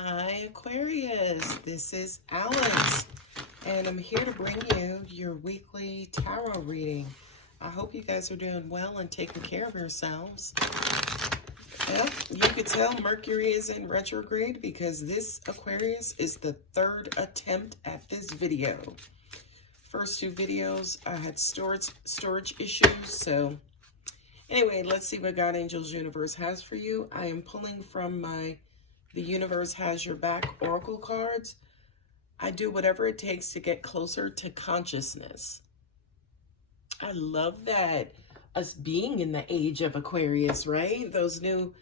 Hi Aquarius, this is Alice, and I'm here to bring you your weekly tarot reading. I hope you guys are doing well and taking care of yourselves. Well, you could tell Mercury is in retrograde because this Aquarius is the third attempt at this video. First two videos I had storage issues, so anyway, let's see what God Angels Universe has for you. I am pulling from The Universe Has Your Back Oracle cards. I do whatever it takes to get closer to consciousness. I love that. Us being in the age of Aquarius, right? Those new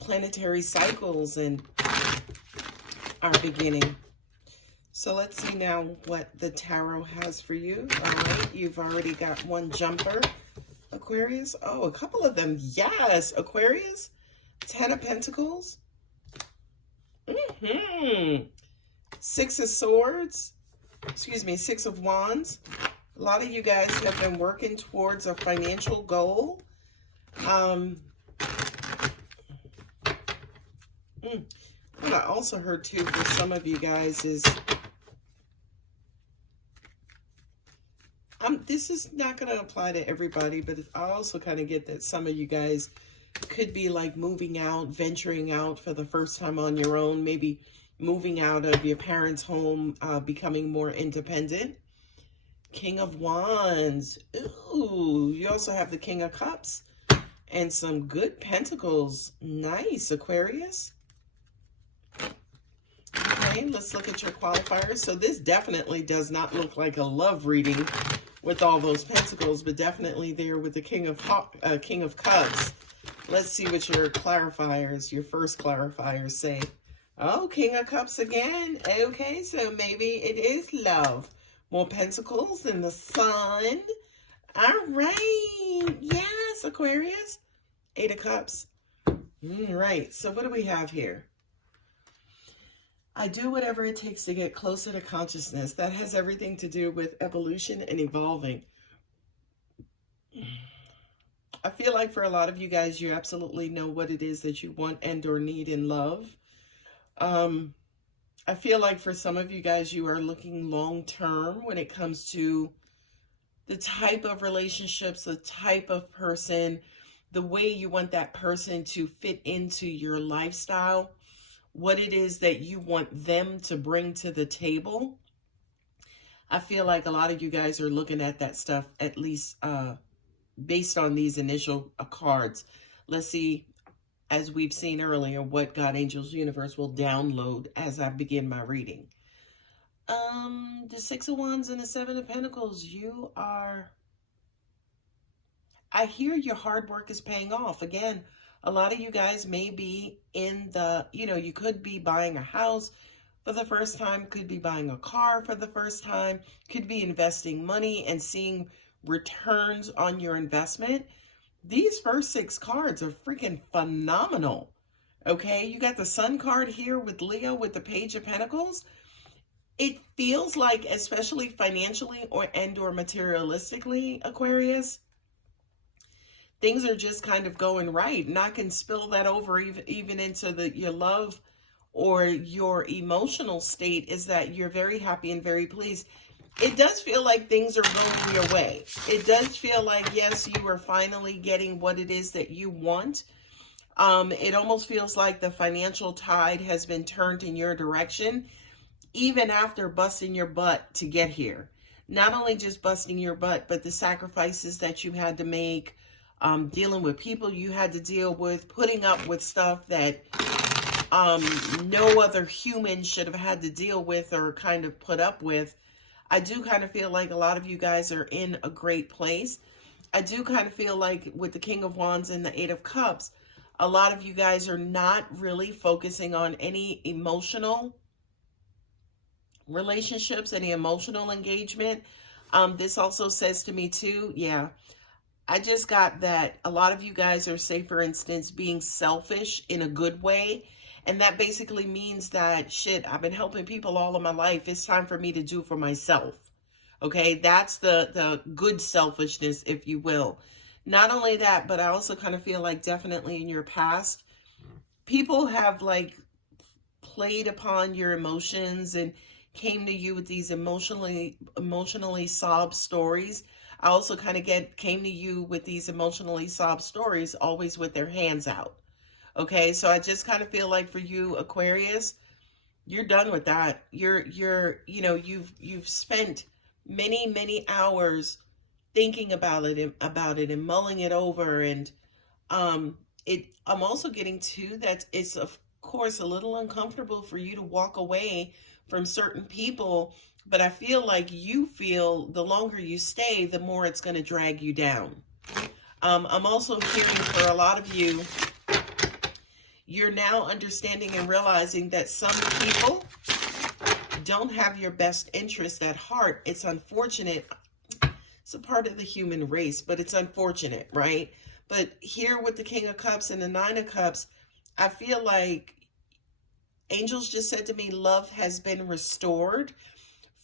planetary cycles and are beginning. So let's see now what the tarot has for you. All right, you've already got one jumper, Aquarius. Oh, a couple of them. Yes, Aquarius. 10 of Pentacles. Six of Swords. Excuse me, Six of Wands. A lot of you guys have been working towards a financial goal. What I also heard too for some of you guys is, this is not going to apply to everybody, but I also kind of get that some of you guys could be like moving out, venturing out for the first time on your own, maybe moving out of your parents' home, becoming more independent. King of Wands. Ooh, you also have the King of Cups and some good Pentacles. Nice, Aquarius. Okay, let's look at your qualifiers. So this definitely does not look like a love reading with all those Pentacles, but definitely there with the King of Cups. Let's see what your clarifiers, your first clarifiers say. Oh, King of Cups again. Okay, so maybe it is love. More Pentacles than the Sun. All right. Yes, Aquarius. Eight of Cups. Right. So what do we have here? I do whatever it takes to get closer to consciousness. That has everything to do with evolution and evolving. I feel like for a lot of you guys, you absolutely know what it is that you want and or need in love. I feel like for some of you guys, you are looking long term when it comes to the type of relationships, the type of person, the way you want that person to fit into your lifestyle, what it is that you want them to bring to the table. I feel like a lot of you guys are looking at that stuff, at least based on these initial cards. Let's see, as we've seen earlier, what God Angels Universe will download as I begin my reading. The Six of Wands and the Seven of Pentacles. I hear your hard work is paying off. Again, a lot of you guys may be in the, you could be buying a house for the first time, could be buying a car for the first time, could be investing money and seeing returns on your investment. These first six cards are freaking phenomenal. Okay, you got the Sun card here with Leo with the Page of Pentacles. It feels like, especially financially or materialistically, Aquarius, things are just kind of going right. And I can spill that over even into your love or your emotional state, is that you're very happy and very pleased. It does feel like things are going your way. It does feel like, yes, you are finally getting what it is that you want. It almost feels like the financial tide has been turned in your direction, even after busting your butt to get here. Not only just busting your butt, but the sacrifices that you had to make, dealing with people you had to deal with, putting up with stuff that no other human should have had to deal with or kind of put up with. I do kind of feel like a lot of you guys are in a great place. I do kind of feel like with the King of Wands and the Eight of Cups, a lot of you guys are not really focusing on any emotional relationships, any emotional engagement. This also says to me too, yeah, I just got that a lot of you guys are, say for instance, being selfish in a good way. And that basically means that, shit, I've been helping people all of my life. It's time for me to do for myself. Okay, that's the good selfishness, if you will. Not only that, but I also kind of feel like definitely in your past, people have like played upon your emotions and came to you with these emotionally sob stories. I also kind of came to you with these emotionally sob stories, always with their hands out. Okay, so I just kind of feel like for you, Aquarius, you're done with that. You've spent many hours thinking about it and mulling it over, and I'm also getting to that it's of course a little uncomfortable for you to walk away from certain people, but I feel like you feel the longer you stay, the more it's going to drag you down. I'm also hearing for a lot of you, you're now understanding and realizing that some people don't have your best interest at heart. It's unfortunate. It's a part of the human race, but it's unfortunate, right? But here with the King of Cups and the Nine of Cups, I feel like angels just said to me, love has been restored.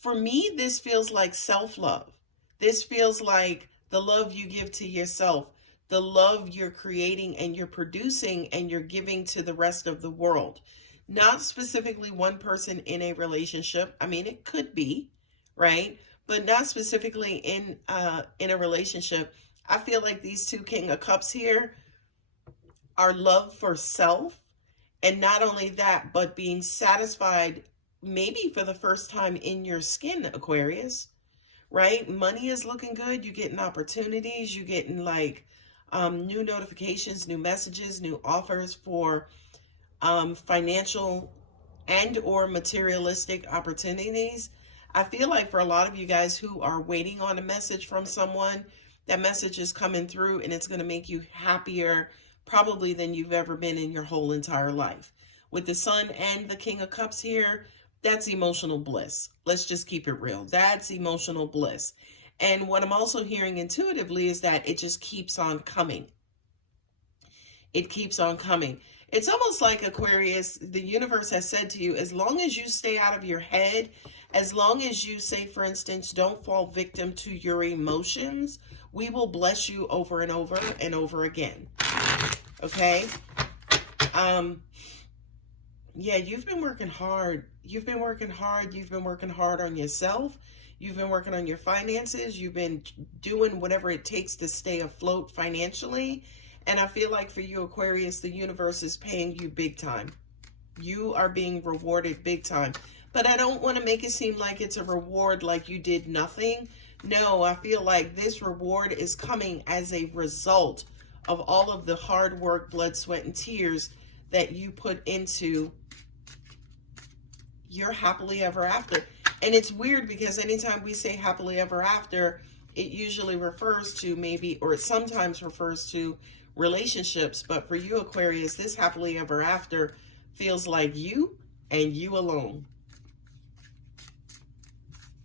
For me, this feels like self-love. This feels like the love you give to yourself, the love you're creating and you're producing and you're giving to the rest of the world. Not specifically one person in a relationship. I mean, it could be, right? But not specifically in a relationship. I feel like these two King of Cups here are love for self. And not only that, but being satisfied maybe for the first time in your skin, Aquarius, right? Money is looking good. You're getting opportunities. You're getting like new notifications, new messages, new offers for financial and or materialistic opportunities. I feel like for a lot of you guys who are waiting on a message from someone, that message is coming through and it's going to make you happier probably than you've ever been in your whole entire life. With the Sun and the King of Cups here, that's emotional bliss. Let's just keep it real. That's emotional bliss. And what I'm also hearing intuitively is that it just keeps on coming. It keeps on coming. It's almost like, Aquarius, the universe has said to you, as long as you stay out of your head, as long as you say, for instance, don't fall victim to your emotions, we will bless you over and over and over again. Okay? Yeah, you've been working hard. You've been working hard. You've been working hard on yourself. You've been working on your finances. You've been doing whatever it takes to stay afloat financially. And I feel like for you, Aquarius, the universe is paying you big time. You are being rewarded big time. But I don't want to make it seem like it's a reward like you did nothing. No, I feel like this reward is coming as a result of all of the hard work, blood, sweat, and tears that you put into your happily ever after. And it's weird because anytime we say happily ever after, it usually refers to maybe, or it sometimes refers to relationships. But for you, Aquarius, this happily ever after feels like you and you alone.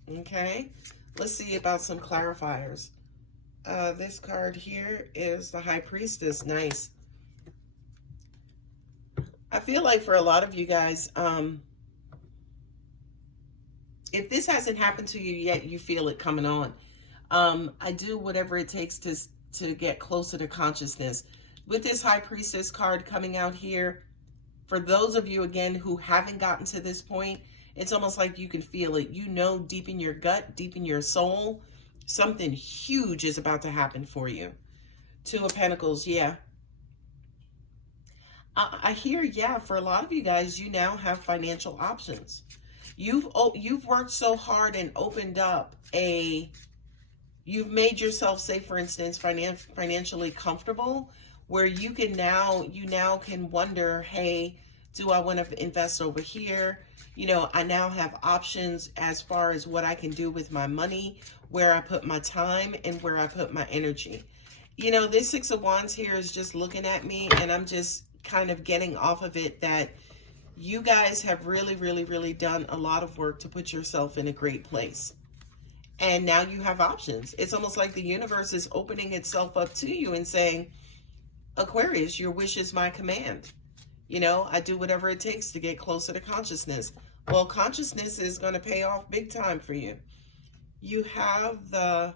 Okay, let's see about some clarifiers. This card here is the High Priestess. Nice. I feel like for a lot of you guys, if this hasn't happened to you yet, you feel it coming on. I do whatever it takes to get closer to consciousness. With this High Priestess card coming out here, for those of you, again, who haven't gotten to this point, it's almost like you can feel it. You know, deep in your gut, deep in your soul, something huge is about to happen for you. Two of Pentacles, yeah. I hear, yeah, for a lot of you guys, you now have financial options. You've worked so hard and opened up you've made yourself, say, for instance, financially comfortable, where you now can wonder, hey, do I want to invest over here? You know, I now have options as far as what I can do with my money, where I put my time and where I put my energy. You know, this Six of Wands here is just looking at me, and I'm just kind of getting off of it that you guys have really done a lot of work to put yourself in a great place. And now you have options. It's almost like the universe is opening itself up to you and saying, Aquarius, your wish is my command. You know, I do whatever it takes to get closer to consciousness. Well, consciousness is going to pay off big time for you. You have the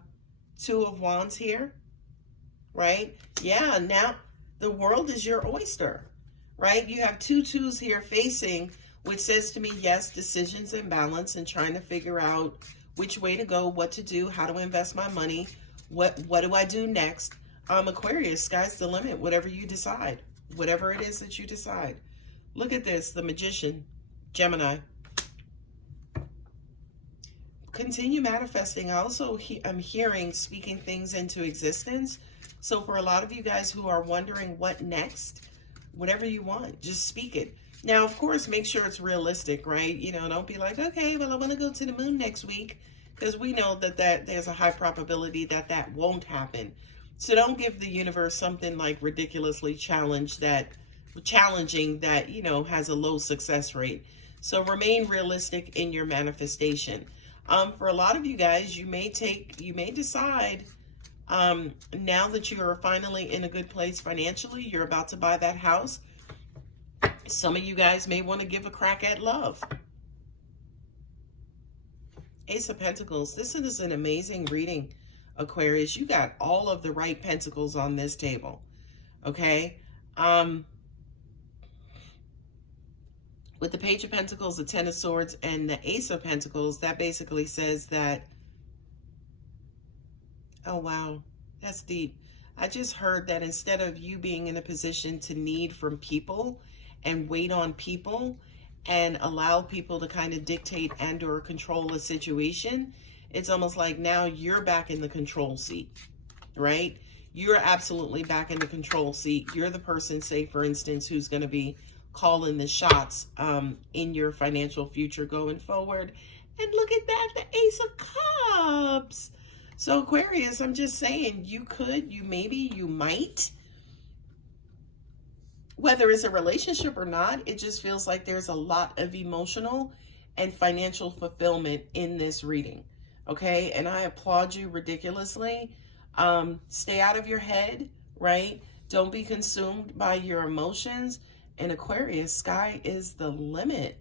Two of Wands here, right? Yeah, now the world is your oyster, right? You have two twos here facing which says to me, yes, decisions and balance and trying to figure out which way to go, what to do, how to invest my money, what do I do next? Aquarius, sky's the limit, whatever you decide, whatever it is that you decide. Look at this, the Magician, Gemini. Continue manifesting. I also I'm hearing speaking things into existence. So for a lot of you guys who are wondering what next, whatever you want, just speak it. Now, of course, make sure it's realistic, right? You know, don't be like, okay, well, I want to go to the moon next week, because we know that there's a high probability that that won't happen. So don't give the universe something like ridiculously challenging that, you know, has a low success rate. So remain realistic in your manifestation. For a lot of you guys, you may decide, now that you are finally in a good place financially, you're about to buy that house. Some of you guys may want to give a crack at love. Ace of Pentacles. This is an amazing reading, Aquarius. You got all of the right pentacles on this table. Okay? With the Page of Pentacles, the Ten of Swords, and the Ace of Pentacles, that basically says that, oh wow, that's deep. I just heard that instead of you being in a position to need from people and wait on people and allow people to kind of dictate and or control a situation, it's almost like now you're back in the control seat, right? You're absolutely back in the control seat. You're the person, say for instance, who's going to be calling the shots in your financial future going forward. And look at that, the Ace of Cups. So Aquarius, I'm just saying, you could, you maybe, you might, whether it's a relationship or not, it just feels like there's a lot of emotional and financial fulfillment in this reading. Okay, and I applaud you ridiculously. Stay out of your head, right? Don't be consumed by your emotions. And Aquarius, sky is the limit.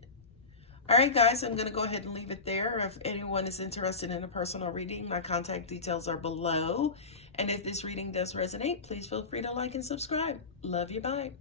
All right, guys, I'm going to go ahead and leave it there. If anyone is interested in a personal reading, my contact details are below. And if this reading does resonate, please feel free to like and subscribe. Love you, bye.